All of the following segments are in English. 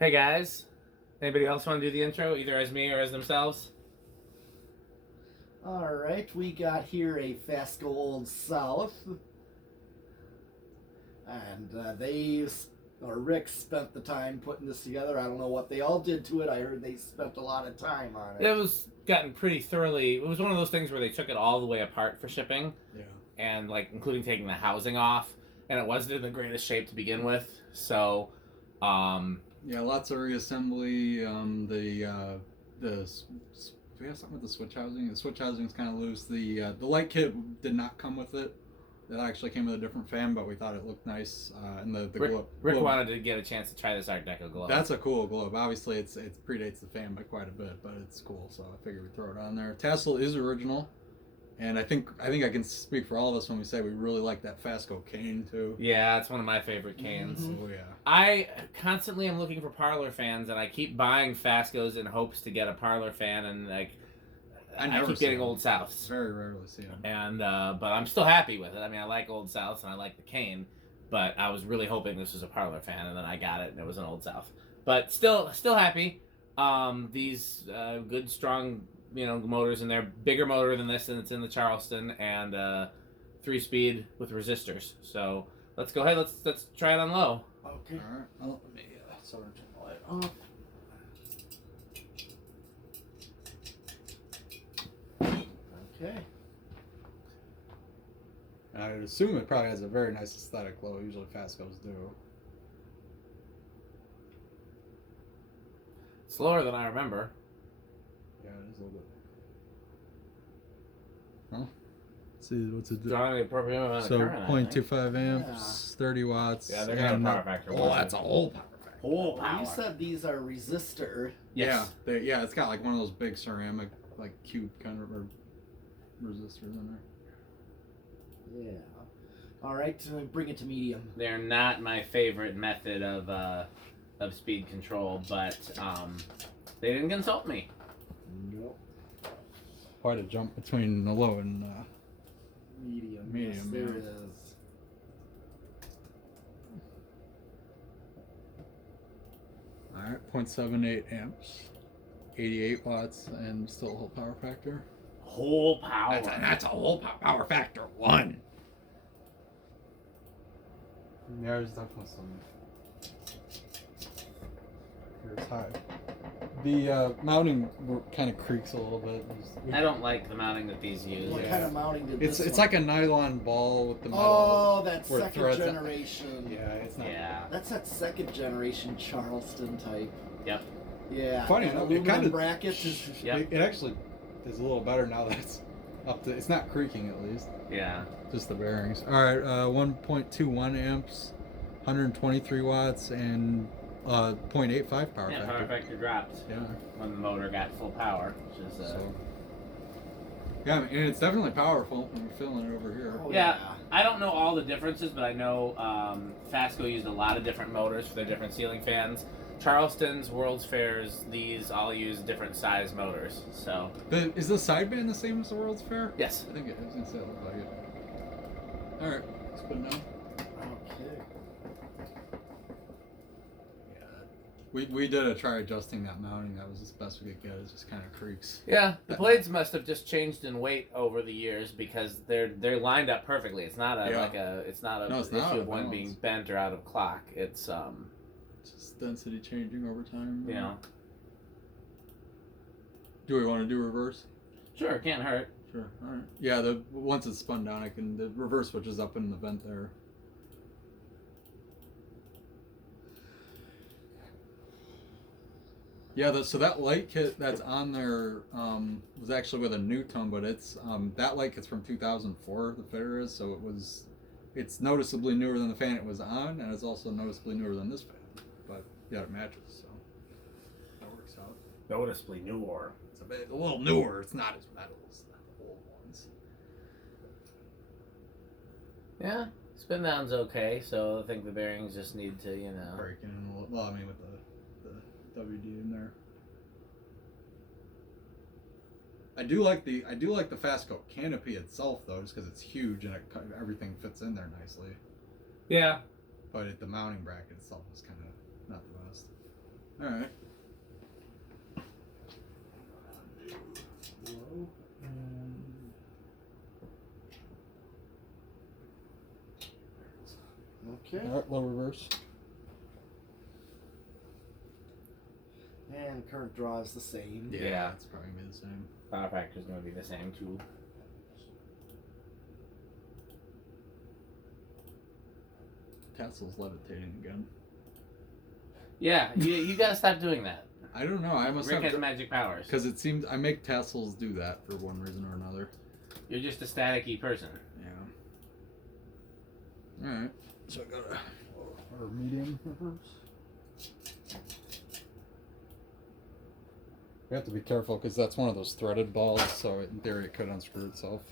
Hey guys, anybody else want to do the intro, either as me or as themselves? Alright, we got here a FASCO Old South. And Rick spent the time putting this together. I don't know what they all did to it. I heard they spent a lot of time on it. It was gotten pretty thoroughly. It was one of those things where they took it all the way apart for shipping. Yeah. And including taking the housing off, and it wasn't in the greatest shape to begin with. So, yeah, lots of reassembly. We have something with the switch housing. The switch housing is kind of loose. The light kit did not come with it. It actually came with a different fan, but we thought it looked nice. And the globe. Rick wanted to get a chance to try this Art Deco globe. That's a cool globe. Obviously, it predates the fan by quite a bit, but it's cool. So I figured we'd throw it on there. Tassel is original. And I think I can speak for all of us when we say we really like that FASCO cane too. Yeah, it's one of my favorite canes. Mm-hmm. Oh yeah. I constantly am looking for parlor fans, and I keep buying FASCOs in hopes to get a parlor fan, and I keep getting Old Souths. Very rarely see them. And but I'm still happy with it. I mean, I like Old Souths and I like the cane, but I was really hoping this was a parlor fan, and then I got it and it was an Old South. But still happy. These good strong motors in there, bigger motor than this, and it's in the Charleston, and 3-speed with resistors. So let's go ahead. Let's try it on low. Okay. All right. Well, let me sort of turn the light off. Okay. I would assume it probably has a very nice aesthetic glow. Usually FASCOs do. Slower than I remember. Yeah, it is a little bit. Huh? Let's see, what's it do? Drawing the appropriate amount of So current, 0.25 amps, 30 watts. Yeah, they're gonna power factor. Oh, that's a whole power factor. Whole power. You said these are resistor. Yes. Yeah, it's got like one of those big ceramic, like cube kind of resistors in there. Yeah. Alright, bring it to medium. They're not my favorite method of speed control, but they didn't consult me. Nope. Quite a jump between the low and Medium. Medium, Yes, there yeah. it is. Alright, 0.78 amps, 88 watts, and still a whole power factor. Whole power. That's a whole power factor 1. There's definitely some. Here's high. The mounting kind of creaks a little bit. I don't like the mounting that these use. What kind of mounting did It's this it's one? like a nylon ball with the metal. Oh, that where second threads- generation. Yeah, it's not. Yeah. That's that second generation Charleston type. Yep. Yeah. Funny and enough, it aluminum kind of brackets is Yep. It actually is a little better now that it's up to. It's not creaking at least. Yeah. Just the bearings. All right, 1.21 amps, 123 watts, and 0.85 power Yeah, factor. power factor dropped Yeah. when the motor got full power, which is So. Yeah, and it's definitely powerful when you're feeling it over here. Oh, yeah. I don't know all the differences, but I know FASCO used a lot of different motors for their different ceiling fans. Charleston's, World's Fairs, these all use different size motors. So Is the sideband the same as the World's Fair? yes. I think it is. I was gonna say it looked like it. All right, let's put it down. Okay. Yeah, we did a try adjusting that mounting. That was the best we could get. It just kind of creaks. Yeah, the blades must have just changed in weight over the years because they're lined up perfectly. It's not it's not a issue of one being bent or out of clock. It's just density changing over time. you know. Do we want to do reverse? Sure, can't hurt. Sure. All right. Yeah, once it's spun down, the reverse switch is up in the vent there. Yeah, so that light kit that's on there was actually with a new tone, but it's that light kit's from 2004. The fitter is, so it's noticeably newer than the fan it was on, and it's also noticeably newer than this fan. But yeah, it matches, so that works out. Noticeably newer. It's a little newer. It's not as metal as the old ones. Yeah, spin down's okay. So I think the bearings just need to Breaking in a little. Well, I mean with the WD in there. I do like the FASCO canopy itself though, just because it's huge and everything fits in there nicely. Yeah. But the mounting bracket itself is kind of not the best. All right. Okay. All right, low reverse. And current draw is the same. Yeah. It's probably gonna be the same. Power factor is going to be the same too. Tassel's levitating again. Yeah, you got to stop doing that. I don't know. I must Rick have has magic powers. because it seems I make tassels do that for one reason or another. You're just a staticky person. Yeah. All right. So I got our medium reverse. We have to be careful because that's one of those threaded balls, so in theory it could unscrew itself.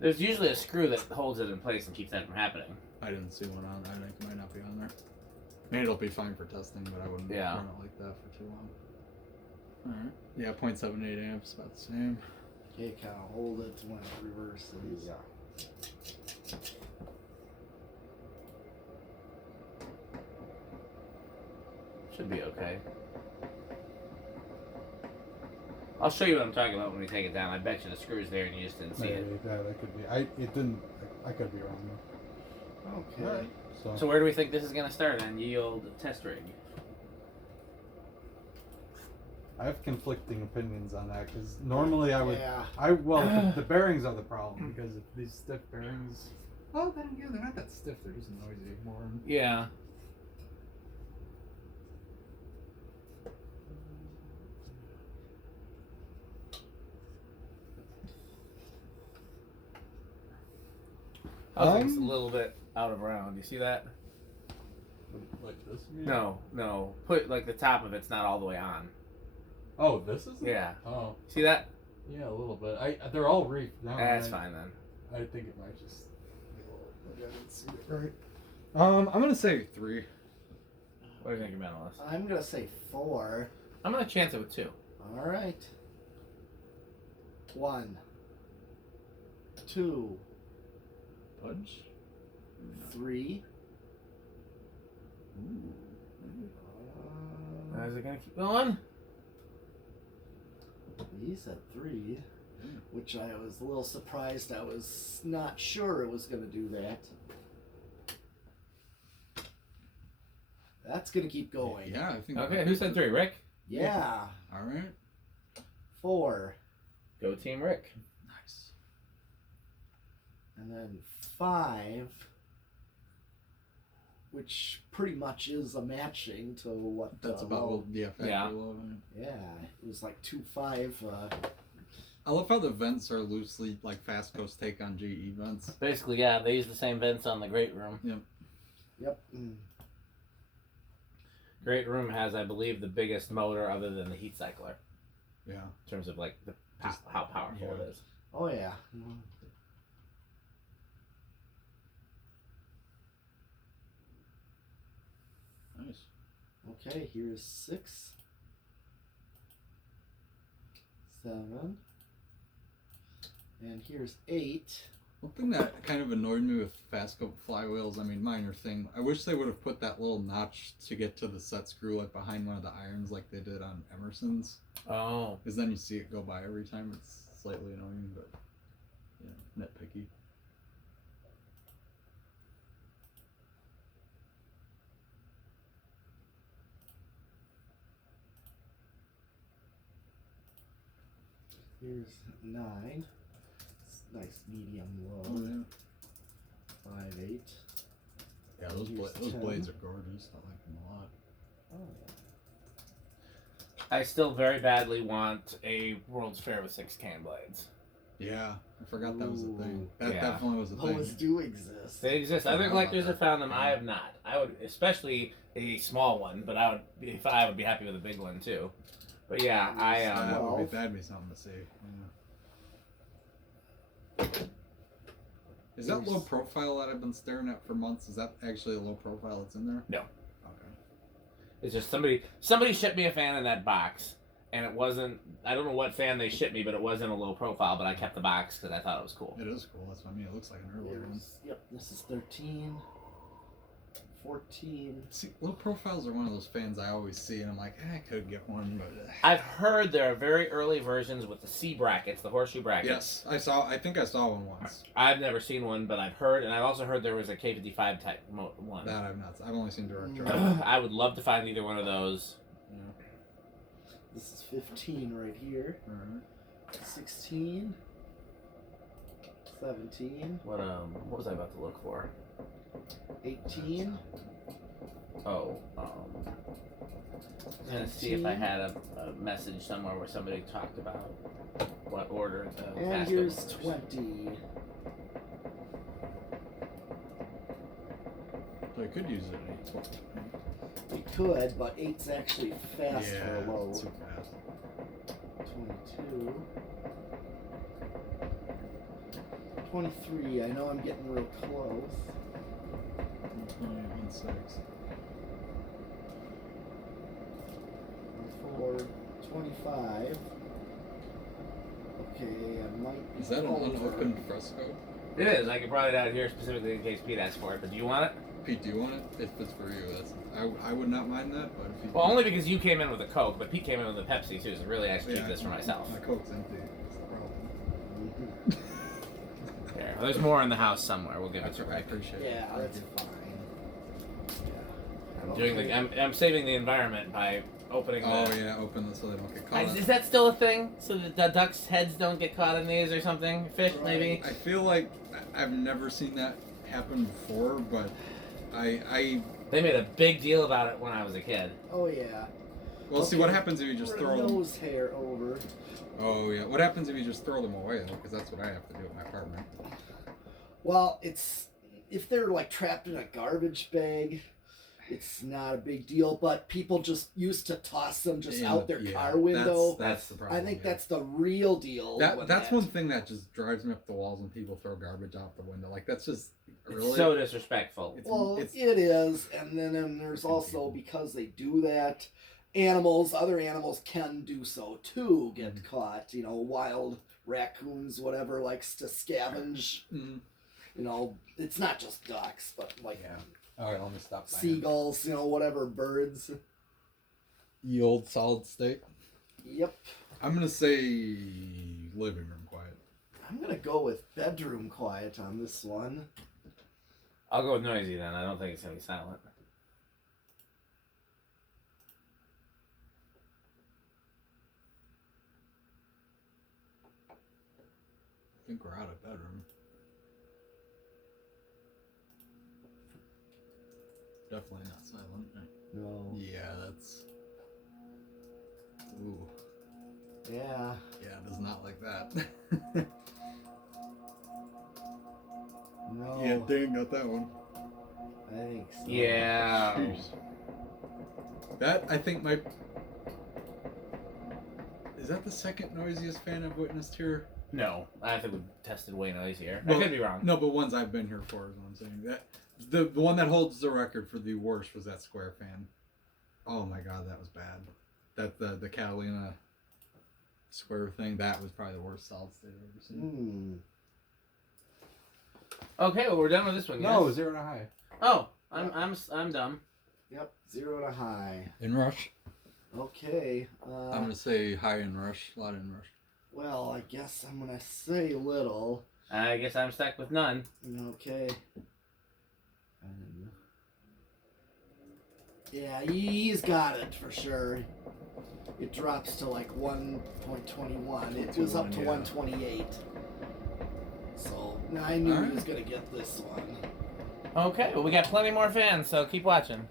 There's usually a screw that holds it in place and keeps that from happening. I didn't see one on. I think it might not be on there. Maybe it'll be fine for testing, but I wouldn't Yeah. run it like that for too long. All right. Yeah, 0.78 amps, about the same. Okay, kind of hold it when it reverses. Yeah. Should be okay. I'll show you what I'm talking about when we take it down. I bet you the screw's there and you just didn't see it. Yeah, that could be. It didn't. I could be wrong. Okay. All right. So where do we think this is going to start on ye old test rig? I have conflicting opinions on that because normally I would. Yeah. The bearings are the problem because if these stiff bearings. Well, then again, they're not that stiff. They're just noisy more. Yeah. I think it's a little bit out of round. You see that? Like this? No. Put like the top of it's not all the way on. Oh, this is. Yeah. Oh, See that? yeah, a little bit. They're all reefed now. That's fine then. I think it might just. I didn't see it right. I'm gonna say 3. What do you think, your mentalist? I'm gonna say 4. I'm gonna chance it with 2. All right. 1, 2, Pudge. 3. Is it gonna keep going? He said 3, which I was a little surprised. I was not sure it was going to do that. That's going to keep going. Yeah, I think. Okay, who said 3? Rick? Yeah. All right. 4. Go Team Rick. Nice. And then 5, which pretty much is a matching to what That's about low. what the factory Yeah. low. Yeah, it was like 2.5. I love how the vents are loosely like FASCO's take on GE vents. Basically, yeah, they use the same vents on the Great Room. Yep. Great Room has, I believe, the biggest motor other than the heat cycler Yeah. in terms of like the Just- how powerful yeah. it is. Oh yeah. Nice. Okay, here's 6, 7, and here's 8. One thing that kind of annoyed me with FASCO flywheels, I mean, minor thing, I wish they would have put that little notch to get to the set screw like behind one of the irons like they did on Emerson's. Oh. Because then you see it go by every time. It's slightly annoying, but, yeah, nitpicky. Here's 9. It's nice medium low. Oh, yeah. 5, 8. Yeah, those, Here's those 10. blades are gorgeous. I like them a lot. Oh yeah. I still very badly want a World's Fair with 6 can blades. Yeah, I forgot that was a thing. Ooh. That Yeah. definitely was a Those thing. do exist. They exist. Forgot Other about collectors that. have found them. I have not. I would, especially a small one, but I would be happy with a big one too. But yeah, That would 12. that'd be something to see. Yeah. Is that low profile that I've been staring at for months? Is that actually a low profile that's in there? No. Okay. it's just somebody shipped me a fan in that box, and it wasn't. I don't know what fan they shipped me, but it wasn't a low profile. But I kept the box because I thought it was cool. It is cool. That's what I mean. It looks like an earlier one. Yep, this is 13, 14. See, low profiles are one of those fans I always see, and I'm like, I could get one, but. I've heard there are very early versions with the C brackets, the horseshoe brackets. Yes, I think I saw one once. I've never seen one, but I've heard, and I've also heard there was a K55 type one. That I've not. I've only seen direct drive. I would love to find either one of those. Yeah. This is 15 right here. Alright. 16. 17. What was I about to look for? 18. Oh, I was gonna see if I had a message somewhere where somebody talked about what order the And FASCO here's was. 20. So I could use it at 8. We could, but 8's actually fast Yeah, for low. too fast. 22. 23. I know I'm getting real close. 20, 24. 25. Okay, I might be Is that an over. unopened fresco? It is. I could write it out here specifically in case Pete asks for it. But do you want it? Pete, do you want it? If it's for you, that's. I would not mind that, but if you. Well, only because you came in with a Coke, but Pete came in with a Pepsi too. So really, I should keep this for myself. My Coke's empty. That's the problem. There. There's more in the house somewhere. We'll give it to I Rick. appreciate it. Yeah, Thank that's you. fine. I'm doing the. I'm saving the environment by opening. Oh the, yeah, open this so they don't get caught. Is that still a thing? So that the ducks' heads don't get caught in these or something? Fish, Right. maybe? I feel like I've never seen that happen before, but I They made a big deal about it when I was a kid. Oh yeah. well, see Okay. what happens if you just throw them. Nose hair over. Oh yeah, what happens if you just throw them away though? Because that's what I have to do at my apartment. Well, it's if they're like trapped in a garbage bag, it's not a big deal. But people just used to toss them just out their car window. That's the problem. I think yeah. that's the real deal. That's one thing that just drives me up the walls when people throw garbage out the window. Like that's just really It's so disrespectful. Well, it's it is, and then there's also because they do that, other animals can do so too. Get caught. You know, wild raccoons, whatever, likes to scavenge. Mhm. You know, it's not just ducks, but like All right, let me stop. seagulls. You know, whatever birds. Ye old solid state. Yep. I'm gonna say living room quiet. I'm gonna go with bedroom quiet on this one. I'll go with noisy then. I don't think it's gonna be silent. I think we're out of bedroom. Definitely not silent. No. Yeah, that's. Ooh. Yeah. Yeah, it does not like that. No. Yeah, dang, got that one. I think so. Yeah. Jeez. That, I think, might. Is that the second noisiest fan I've witnessed here? No, I think we've tested way noisier. Well, I could be wrong. No, but ones I've been here for is what I'm saying. That the one that holds the record for the worst was that square fan. Oh my god, that was bad. That the Catalina square thing, that was probably the worst solid state I've ever seen. Okay, well we're done with this one. No, Yes? 0 to high. Oh, I'm dumb. Yep. 0 to high. In rush. Okay. I'm gonna say high in rush, a lot in rush. Well, I guess I'm gonna say little. I guess I'm stuck with none. Okay. Yeah, he's got it for sure. It drops to like 1.21. It goes up to 128. So I knew he was gonna get this one. Okay, well we got plenty more fans, so keep watching.